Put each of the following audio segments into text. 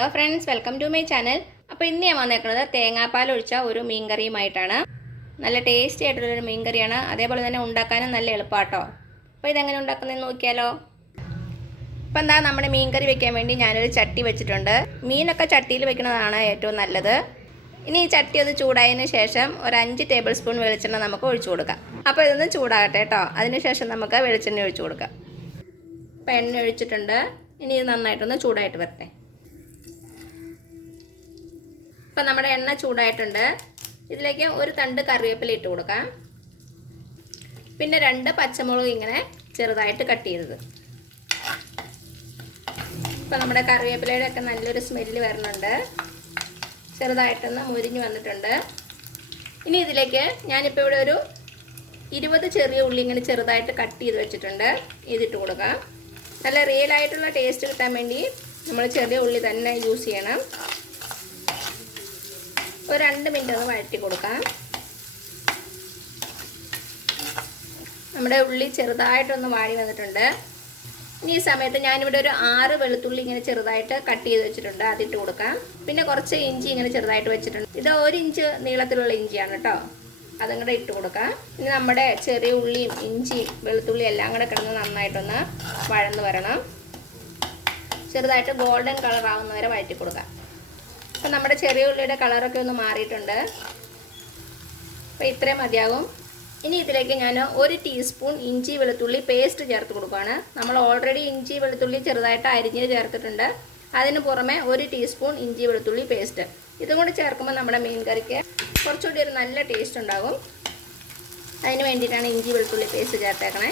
Hello friends, welcome to my channel. അപ്പോൾ ഇന്ന് ഞാൻ വന്നേക്കുന്നത് തേങ്ങാപ്പാൽ ഒഴിച്ച ഒരു മീൻ കറിയുമായിട്ടാണ്. നല്ല ടേസ്റ്റി ആയിട്ടുള്ളൊരു മീൻ കറിയാണ്. അതേപോലെ തന്നെ ഉണ്ടാക്കാനും നല്ല എളുപ്പമാട്ടോ. അപ്പോൾ ഇതെങ്ങനെ ഉണ്ടാക്കുന്നതെന്ന് നോക്കിയാലോ. അപ്പോൾ എന്താ, നമ്മുടെ മീൻ കറി വെക്കാൻ വേണ്ടി ഞാനൊരു ചട്ടി വെച്ചിട്ടുണ്ട്. മീനൊക്കെ ചട്ടിയിൽ വെക്കുന്നതാണ് ഏറ്റവും നല്ലത്. ഇനി ഈ ചട്ടി ഒന്ന് ചൂടായതിന് ശേഷം ഒരു 5 ടേബിൾ സ്പൂൺ വെളിച്ചെണ്ണ നമുക്ക് ഒഴിച്ചു കൊടുക്കാം. അപ്പോൾ ഇതൊന്ന് ചൂടാകട്ടെ കേട്ടോ. അതിനുശേഷം നമുക്ക് വെളിച്ചെണ്ണ ഒഴിച്ചു കൊടുക്കാം. അപ്പോൾ എണ്ണ ഒഴിച്ചിട്ടുണ്ട്. ഇനി ഇത് നന്നായിട്ടൊന്ന് ചൂടായിട്ട് വരട്ടെ. ഇപ്പം നമ്മുടെ എണ്ണ ചൂടായിട്ടുണ്ട്. ഇതിലേക്ക് ഒരു തണ്ട് കറിവേപ്പില ഇട്ട് കൊടുക്കാം. പിന്നെ 2 പച്ചമുളക് ഇങ്ങനെ ചെറുതായിട്ട് കട്ട് ചെയ്തത്. ഇപ്പം നമ്മുടെ കറിവേപ്പിലയുടെ ഒക്കെ നല്ലൊരു സ്മെല്ല് വരുന്നുണ്ട്. ചെറുതായിട്ടൊന്ന് മുരിഞ്ഞ് വന്നിട്ടുണ്ട്. ഇനി ഇതിലേക്ക് ഞാനിപ്പോൾ ഇവിടെ ഒരു 20 ചെറിയ ഉള്ളി ഇങ്ങനെ ചെറുതായിട്ട് കട്ട് ചെയ്ത് വെച്ചിട്ടുണ്ട്. ഇതിട്ട് കൊടുക്കാം. നല്ല റിയൽ ആയിട്ടുള്ള ടേസ്റ്റ് കിട്ടാൻ വേണ്ടി നമ്മൾ ചെറിയ ഉള്ളി തന്നെ യൂസ് ചെയ്യണം. ഒരു 2 മിനിറ്റ് ഒന്ന് വഴറ്റി കൊടുക്കാം. നമ്മുടെ ഉള്ളി ചെറുതായിട്ടൊന്ന് വാടി വന്നിട്ടുണ്ട്. ഇനി ഈ സമയത്ത് ഞാനിവിടെ ഒരു 6 വെളുത്തുള്ളി ഇങ്ങനെ ചെറുതായിട്ട് കട്ട് ചെയ്ത് വെച്ചിട്ടുണ്ട്. അതിട്ട് കൊടുക്കാം. പിന്നെ കുറച്ച് ഇഞ്ചി ഇങ്ങനെ ചെറുതായിട്ട് വെച്ചിട്ടുണ്ട്. ഇത് 1 ഇഞ്ച് നീളത്തിലുള്ള ഇഞ്ചിയാണ് കേട്ടോ. അതും കൂടെ ഇട്ട് കൊടുക്കാം. ഇനി നമ്മുടെ ചെറിയ ഉള്ളിയും ഇഞ്ചിയും വെളുത്തുള്ളി എല്ലാം കൂടെ കിടന്ന് നന്നായിട്ടൊന്ന് വഴന്ന് വരണം. ചെറുതായിട്ട് ഗോൾഡൻ കളർ ആവുന്ന വരെ വഴറ്റി കൊടുക്കാം. അപ്പം നമ്മുടെ ചെറിയ ഉള്ളിയുടെ കളറൊക്കെ ഒന്ന് മാറിയിട്ടുണ്ട്. അപ്പോൾ ഇത്രയും മതിയാകും. ഇനി ഇതിലേക്ക് ഞാൻ 1 ടീസ്പൂൺ ഇഞ്ചി വെളുത്തുള്ളി പേസ്റ്റ് ചേർത്ത് കൊടുക്കുകയാണ്. നമ്മൾ ഓൾറെഡി ഇഞ്ചി വെളുത്തുള്ളി ചെറുതായിട്ട് അരിഞ്ഞ് ചേർത്തിട്ടുണ്ട്. അതിന് പുറമെ 1 ടീസ്പൂൺ ഇഞ്ചി വെളുത്തുള്ളി പേസ്റ്റ് ഇതും കൂടി ചേർക്കുമ്പോൾ നമ്മുടെ മീൻ കറിക്ക് കുറച്ചുകൂടി ഒരു നല്ല ടേസ്റ്റ് ഉണ്ടാകും. അതിന് വേണ്ടിയിട്ടാണ് ഇഞ്ചി വെളുത്തുള്ളി പേസ്റ്റ് ചേർത്തേക്കണേ.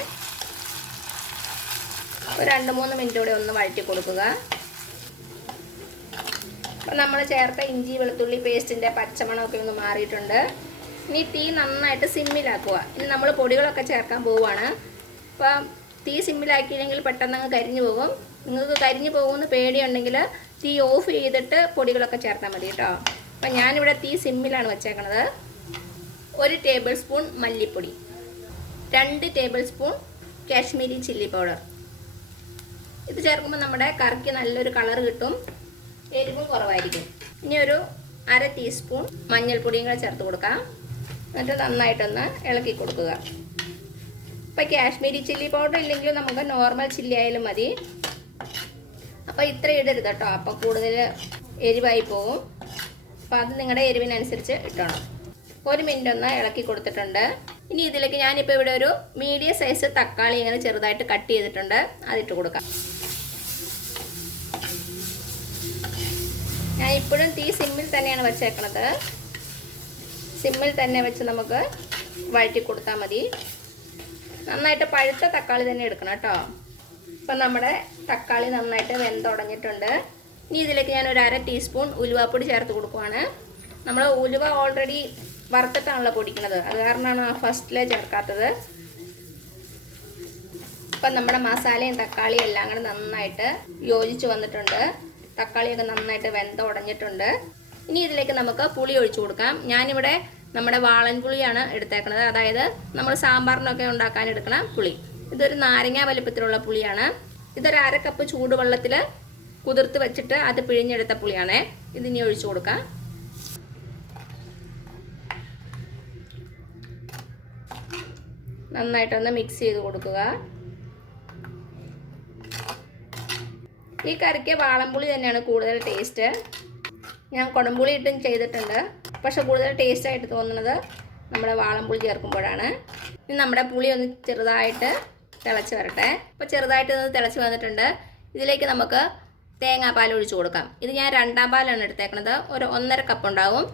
ഒരു 2-3 മിനിറ്റ് കൂടെ ഒന്ന് വഴറ്റി കൊടുക്കുക. അപ്പം നമ്മൾ ചേർത്ത ഇഞ്ചി വെളുത്തുള്ളി പേസ്റ്റിൻ്റെ പച്ചമണമൊക്കെ ഒന്ന് മാറിയിട്ടുണ്ട്. ഇനി തീ നന്നായിട്ട് സിമ്മിലാക്കുക. ഇനി നമ്മൾ പൊടികളൊക്കെ ചേർക്കാൻ പോവുകയാണ്. അപ്പം തീ സിമ്മിലാക്കിയില്ലെങ്കിൽ പെട്ടെന്ന് അങ്ങ് കരിഞ്ഞു പോകും. നിങ്ങൾക്ക് കരിഞ്ഞു പോകുമെന്ന് പേടിയുണ്ടെങ്കിൽ തീ ഓഫ് ചെയ്തിട്ട് പൊടികളൊക്കെ ചേർത്താൽ മതി കേട്ടോ. അപ്പം ഞാനിവിടെ തീ സിമ്മിലാണ് വെച്ചേക്കണത്. 1 ടേബിൾ സ്പൂൺ മല്ലിപ്പൊടി, 2 table spoon Kashmiri chilli powder. ഇത് ചേർക്കുമ്പോൾ നമ്മുടെ കറിക്ക് നല്ലൊരു കളർ കിട്ടും, എരിവും കുറവായിരിക്കും. ഇനി ഒരു 1/2 ടീസ്പൂൺ മഞ്ഞൾപ്പൊടിയും കൂടെ ചേർത്ത് കൊടുക്കാം. എന്നിട്ട് നന്നായിട്ടൊന്ന് ഇളക്കി കൊടുക്കുക. ഇപ്പോൾ കാശ്മീരി ചില്ലി പൗഡർ ഇല്ലെങ്കിലും നമുക്ക് നോർമൽ ചില്ലി ആയാലും മതി. അപ്പോൾ ഇത്ര ഇടരുത് കേട്ടോ, അപ്പോൾ കൂടുതൽ എരിവായി പോകും. അപ്പോൾ അത് നിങ്ങളുടെ എരിവിനനുസരിച്ച് ഇട്ടണം. 1 മിനിറ്റ് ഒന്ന് ഇളക്കി കൊടുത്തിട്ടുണ്ട്. ഇനി ഇതിലേക്ക് ഞാനിപ്പോൾ ഇവിടെ ഒരു മീഡിയം സൈസ് തക്കാളി ഇങ്ങനെ ചെറുതായിട്ട് കട്ട് ചെയ്തിട്ടുണ്ട്. അതിട്ട് കൊടുക്കാം. ഞാൻ ഇപ്പോഴും തീ സിമ്മിൽ തന്നെയാണ് വെച്ചേക്കണത്. സിമ്മിൽ തന്നെ വെച്ച് നമുക്ക് വഴറ്റി കൊടുത്താൽ മതി. നന്നായിട്ട് പഴുത്ത തക്കാളി തന്നെ എടുക്കണം കേട്ടോ. അപ്പം നമ്മുടെ തക്കാളി നന്നായിട്ട് വെന്തുടഞ്ഞിട്ടുണ്ട്. ഇനി ഇതിലേക്ക് ഞാൻ ഒരു 1/2 ടീസ്പൂൺ ഉലുവാപ്പൊടി ചേർത്ത് കൊടുക്കുവാണ്. നമ്മൾ ഉലുവ ഓൾറെഡി വറുത്തിട്ടാണല്ലോ പൊടിക്കുന്നത്, അത് കാരണമാണ് ഫസ്റ്റിലെ ചേർക്കാത്തത്. ഇപ്പം നമ്മുടെ മസാലയും തക്കാളിയും എല്ലാം കൂടെ നന്നായിട്ട് യോജിച്ച് വന്നിട്ടുണ്ട്. തക്കാളിയൊക്കെ നന്നായിട്ട് വെന്തുടഞ്ഞിട്ടുണ്ട്. ഇനി ഇതിലേക്ക് നമുക്ക് പുളി ഒഴിച്ചു കൊടുക്കാം. ഞാനിവിടെ നമ്മുടെ വാളൻപുളിയാണ് എടുത്തേക്കുന്നത്, അതായത് നമ്മൾ സാമ്പാറിനൊക്കെ ഉണ്ടാക്കാൻ എടുക്കണ പുളി. ഇതൊരു നാരങ്ങ വലിപ്പത്തിലുള്ള പുളിയാണ്. ഇതൊരു 1/2 കപ്പ് ചൂടുവെള്ളത്തിൽ കുതിർത്ത് വെച്ചിട്ട് അത് പിഴിഞ്ഞെടുത്ത പുളിയാണേ. ഇതിനി ഒഴിച്ചു കൊടുക്കാം. നന്നായിട്ടൊന്ന് മിക്സ് ചെയ്ത് കൊടുക്കുക. ഈ കറിക്ക് വാളൻപുളി തന്നെയാണ് കൂടുതൽ ടേസ്റ്റ്. ഞാൻ കുടംപുളി ഇട്ടും ചെയ്തിട്ടുണ്ട്, പക്ഷെ കൂടുതൽ ടേസ്റ്റായിട്ട് തോന്നുന്നത് നമ്മുടെ വാളൻപുളി ചേർക്കുമ്പോഴാണ്. ഇനി നമ്മുടെ പുളി ഒന്ന് ചെറുതായിട്ട് തിളച്ച് വരട്ടെ. അപ്പോൾ ചെറുതായിട്ട് ഒന്ന് തിളച്ച് വന്നിട്ടുണ്ട്. ഇതിലേക്ക് നമുക്ക് തേങ്ങാപ്പാൽ ഒഴിച്ചു കൊടുക്കാം. ഇത് ഞാൻ 2ാം പാലാണ് എടുത്തേക്കുന്നത്. ഒരു 1.5 കപ്പ് ഉണ്ടാവും.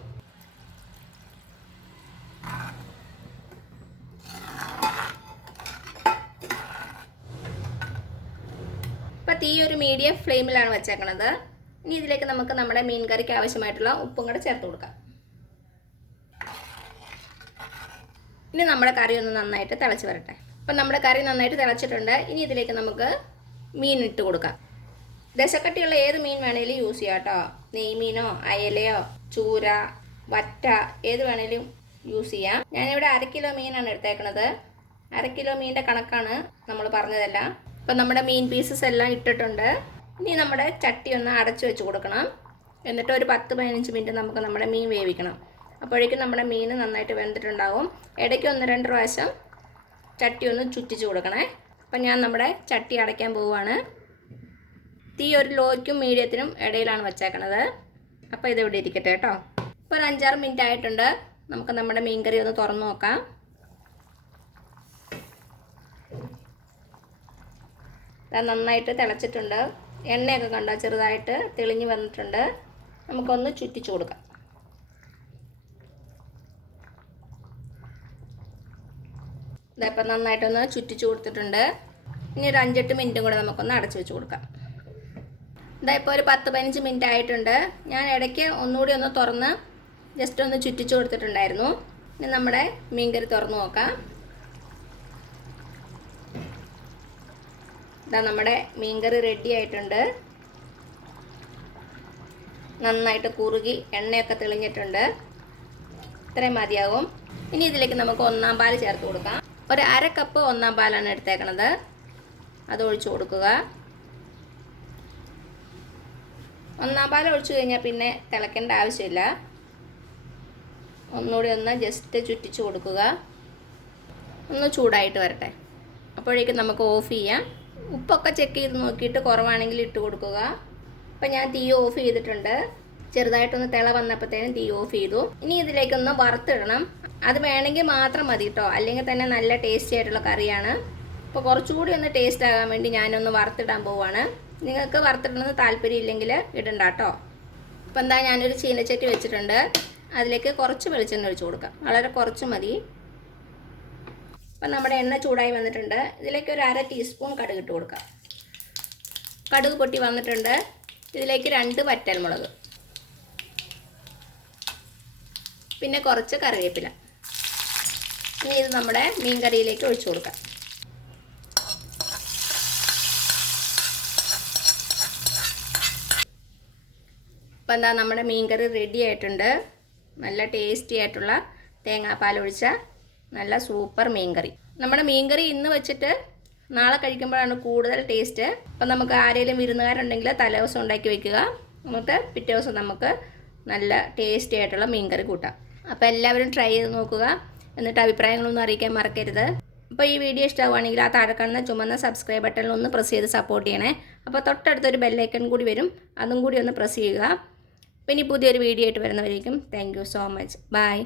അപ്പോൾ തീ ഒരു മീഡിയം ഫ്ലെയിമിലാണ് വെച്ചേക്കണത്. ഇനി ഇതിലേക്ക് നമുക്ക് നമ്മുടെ മീൻ കറിക്ക് ആവശ്യമായിട്ടുള്ള ഉപ്പും കൂടെ ചേർത്ത് കൊടുക്കാം. ഇനി നമ്മുടെ കറി ഒന്ന് നന്നായിട്ട് തിളച്ച് വരട്ടെ. അപ്പം നമ്മുടെ കറി നന്നായിട്ട് തിളച്ചിട്ടുണ്ട്. ഇനി ഇതിലേക്ക് നമുക്ക് മീൻ ഇട്ട് കൊടുക്കാം. ദശക്കട്ടിയുള്ള ഏത് മീൻ വേണേലും യൂസ് ചെയ്യാം കേട്ടോ. നെയ്മീനോ അയലയോ ചൂര വറ്റ ഏത് വേണേലും യൂസ് ചെയ്യാം. ഞാനിവിടെ 1/2 കിലോ മീനാണ് എടുത്തേക്കണത്. 1/2 കിലോ മീനിൻ്റെ കണക്കാണ് നമ്മൾ പറഞ്ഞതെല്ലാം. അപ്പം നമ്മുടെ മീൻ പീസസ് എല്ലാം ഇട്ടിട്ടുണ്ട്. ഇനി നമ്മുടെ ചട്ടി ഒന്ന് അടച്ചു വെച്ച് കൊടുക്കണം. എന്നിട്ട് ഒരു 10-15 മിനിറ്റ് നമുക്ക് നമ്മുടെ മീൻ വേവിക്കണം. അപ്പോഴേക്കും നമ്മുടെ മീൻ നന്നായിട്ട് വെന്തിട്ടുണ്ടാവും. ഇടയ്ക്ക് 1-2 പ്രാവശ്യം ചട്ടി ഒന്ന് ചുറ്റിച്ച് കൊടുക്കണേ. അപ്പം ഞാൻ നമ്മുടെ ചട്ടി അടയ്ക്കാൻ പോവുകയാണ്. തീ ഒരു ലോയ്ക്കും മീഡിയത്തിനും ഇടയിലാണ് വച്ചേക്കണത്. അപ്പോൾ ഇതിവിടെ ഇരിക്കട്ടെ കേട്ടോ. ഇപ്പോൾ ഒരു 5-6 മിനിറ്റ് ആയിട്ടുണ്ട്. നമുക്ക് നമ്മുടെ മീൻ കറി ഒന്ന് തുറന്ന് നോക്കാം. നന്നായിട്ട് തിളച്ചിട്ടുണ്ട്. എണ്ണയൊക്കെ കണ്ടോ ചെറുതായിട്ട് തെളിഞ്ഞ് വന്നിട്ടുണ്ട്. നമുക്കൊന്ന് ചുറ്റിച്ച് കൊടുക്കാം. ഇതപ്പം നന്നായിട്ടൊന്ന് ചുറ്റിച്ച് കൊടുത്തിട്ടുണ്ട്. ഇനി ഒരു 5-8 മിനിറ്റും കൂടെ നമുക്കൊന്ന് അടച്ചു വെച്ച് കൊടുക്കാം. ഇതായിപ്പോൾ ഒരു 10-15 മിനിറ്റ് ആയിട്ടുണ്ട്. ഞാൻ ഇടയ്ക്ക് ഒന്നുകൂടി ഒന്ന് തുറന്ന് ജസ്റ്റ് ഒന്ന് ചുറ്റിച്ച് കൊടുത്തിട്ടുണ്ടായിരുന്നു. ഇനി നമ്മുടെ മീൻകറി തുറന്ന് നോക്കാം. ഇതാ നമ്മുടെ മീൻകറി റെഡി ആയിട്ടുണ്ട്. നന്നായിട്ട് കുറുകി എണ്ണയൊക്കെ തെളിഞ്ഞിട്ടുണ്ട്. ഇത്രയും മതിയാവും. ഇനി ഇതിലേക്ക് നമുക്ക് 1-ാം പാൽ ചേർത്ത് കൊടുക്കാം. ഒരു 1/2 കപ്പ് 1-ാം പാലാണ് എടുത്തേക്കണത്. അത് ഒഴിച്ചു കൊടുക്കുക. 1-ാം പാൽ ഒഴിച്ചു കഴിഞ്ഞാൽ പിന്നെ തിളയ്ക്കേണ്ട ആവശ്യമില്ല. ഒന്നുകൂടി ഒന്ന് ജസ്റ്റ് ചുറ്റിച്ച് കൊടുക്കുക. ഒന്ന് ചൂടായിട്ട് വരട്ടെ. അപ്പോഴേക്കും നമുക്ക് ഓഫ് ചെയ്യാം. ഉപ്പൊക്കെ ചെക്ക് ചെയ്ത് നോക്കിയിട്ട് കുറവാണെങ്കിൽ ഇട്ട് കൊടുക്കുക. അപ്പം ഞാൻ തീ ഓഫ് ചെയ്തിട്ടുണ്ട്. ചെറുതായിട്ടൊന്ന് തിള വന്നപ്പോഴത്തേനും തീ ഓഫ് ചെയ്തു. ഇനി ഇതിലേക്കൊന്ന് വറുത്തിടണം. അത് വേണമെങ്കിൽ മാത്രം മതി കേട്ടോ, അല്ലെങ്കിൽ തന്നെ നല്ല ടേസ്റ്റി ആയിട്ടുള്ള കറിയാണ്. അപ്പോൾ കുറച്ചുകൂടി ഒന്ന് ടേസ്റ്റ് ആകാൻ വേണ്ടി ഞാനൊന്ന് വറുത്തിടാൻ പോവുകയാണ്. നിങ്ങൾക്ക് വറുത്തിടണമെന്ന് താല്പര്യം ഇല്ലെങ്കിൽ ഇടണ്ട കേട്ടോ. അപ്പോൾ എന്താ ഞാനൊരു ചീനച്ചട്ടി വെച്ചിട്ടുണ്ട്. അതിലേക്ക് കുറച്ച് വെളിച്ചെണ്ണ ഒഴിച്ച് കൊടുക്കാം. വളരെ കുറച്ച് മതി. അപ്പം നമ്മുടെ എണ്ണ ചൂടായി വന്നിട്ടുണ്ട്. ഇതിലേക്ക് ഒരു 1/2 ടീസ്പൂൺ കടുക് ഇട്ട് കൊടുക്കാം. കടുക് പൊട്ടി വന്നിട്ടുണ്ട്. ഇതിലേക്ക് 2 വറ്റൽമുളക്, പിന്നെ കുറച്ച് കറിവേപ്പില. ഇനി ഇത് നമ്മുടെ മീൻ കറിയിലേക്ക് ഒഴിച്ചു കൊടുക്കാം. അപ്പം എന്താ നമ്മുടെ മീൻ കറി റെഡി ആയിട്ടുണ്ട്. നല്ല ടേസ്റ്റി ആയിട്ടുള്ള തേങ്ങാപ്പാൽ ഒഴിച്ച നല്ല സൂപ്പർ മീൻ കറി. നമ്മുടെ മീൻ കറി ഇന്ന് വെച്ചിട്ട് നാളെ കഴിക്കുമ്പോഴാണ് കൂടുതൽ ടേസ്റ്റ്. അപ്പം നമുക്ക് ആരെങ്കിലും വിരുന്നുകാരുണ്ടെങ്കിൽ തലേദിവസം ഉണ്ടാക്കി വയ്ക്കുക. എന്നിട്ട് പിറ്റേ ദിവസം നമുക്ക് നല്ല ടേസ്റ്റി ആയിട്ടുള്ള മീൻ കറി കൂട്ടാം. അപ്പോൾ എല്ലാവരും ട്രൈ ചെയ്ത് നോക്കുക. എന്നിട്ട് അഭിപ്രായങ്ങളൊന്നും അറിയിക്കാൻ മറക്കരുത്. അപ്പോൾ ഈ വീഡിയോ ഇഷ്ടമാവുകയാണെങ്കിൽ ആ താഴെ കാണുന്ന ചുമന്ന സബ്സ്ക്രൈബ് ബട്ടണിൽ ഒന്ന് പ്രസ് ചെയ്ത് സപ്പോർട്ട് ചെയ്യണേ. അപ്പോൾ തൊട്ടടുത്തൊരു ബെല്ലൈക്കൺ കൂടി വരും, അതും കൂടി ഒന്ന് പ്രസ് ചെയ്യുക. പിന്നെ പുതിയൊരു വീഡിയോ ആയിട്ട് വരുന്നവരേക്കും thank you so much. By.